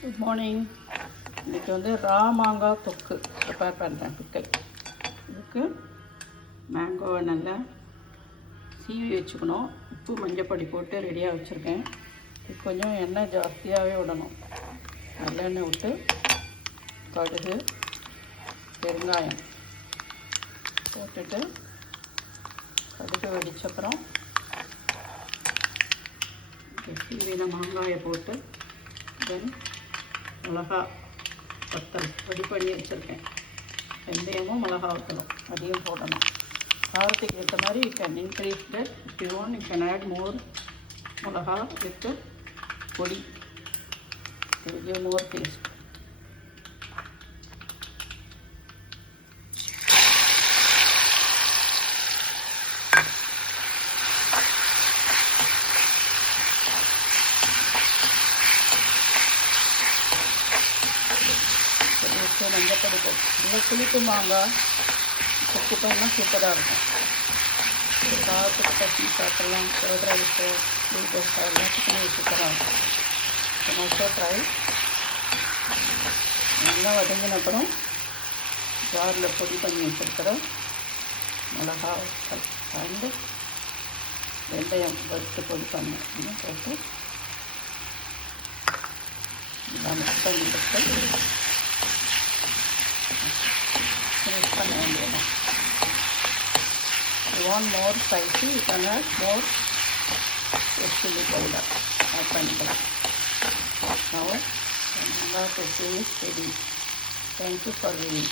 Good morning. இன்றைக்கி ரா மாங்காய் தொக்கு ப்ரிப்பேர் பண்ணுறேன். பிக்கல் இதுக்கு மேங்கோவை நல்லா சீவி வச்சுக்கணும். உப்பு மஞ்சப்பொடி போட்டு ரெடியாக வச்சுருக்கேன். இது கொஞ்சம் எண்ணெய் ஜாஸ்தியாகவே விடணும். நல்லெண்ணெய் விட்டு கடுகு பெருங்காயம் போட்டுட்டு கடுகு வெடிச்சப்புறம் சீவின மாங்காயை போட்டு தென் மிளகா வத்தல் ரெடி பண்ணி வச்சுருக்கேன். வெந்தயமும் மிளகா வத்தலும் அதையும் போடணும். காரத்துக்கு ஏற்ற மாதிரி you can increase that. If you want you can add more milaga with பொடி டு கிவ் மோர் டேஸ்ட். மஞ்சப்பொடி போட்டு நல்லா புளிப்பு மாங்காய் தொக்கு பண்ணால் சூப்பராக இருக்கும். சாதத்துக்கு பசி சாப்பிட்லாம். கர்ட் ரைஸு ஸ்வீட் ரைஸ் எல்லாத்துக்குமே சூப்பராக இருக்கும். Also try. நல்லா வதங்கின அப்புறம் ஜாரில் பொடி பண்ணி வச்சுருக்கிற மிளகா அண்டு வெந்தயம் வறுத்து பொடி பண்ணி போட்டு நல்லா மிக்ஸ் பண்ணி வச்சு finish பண்ண வேண்டியதான். You want more spicy, you can add more red chili powder add பண்ணிக்கலாம். Now the mango tofu is ready. Thank you for viewing.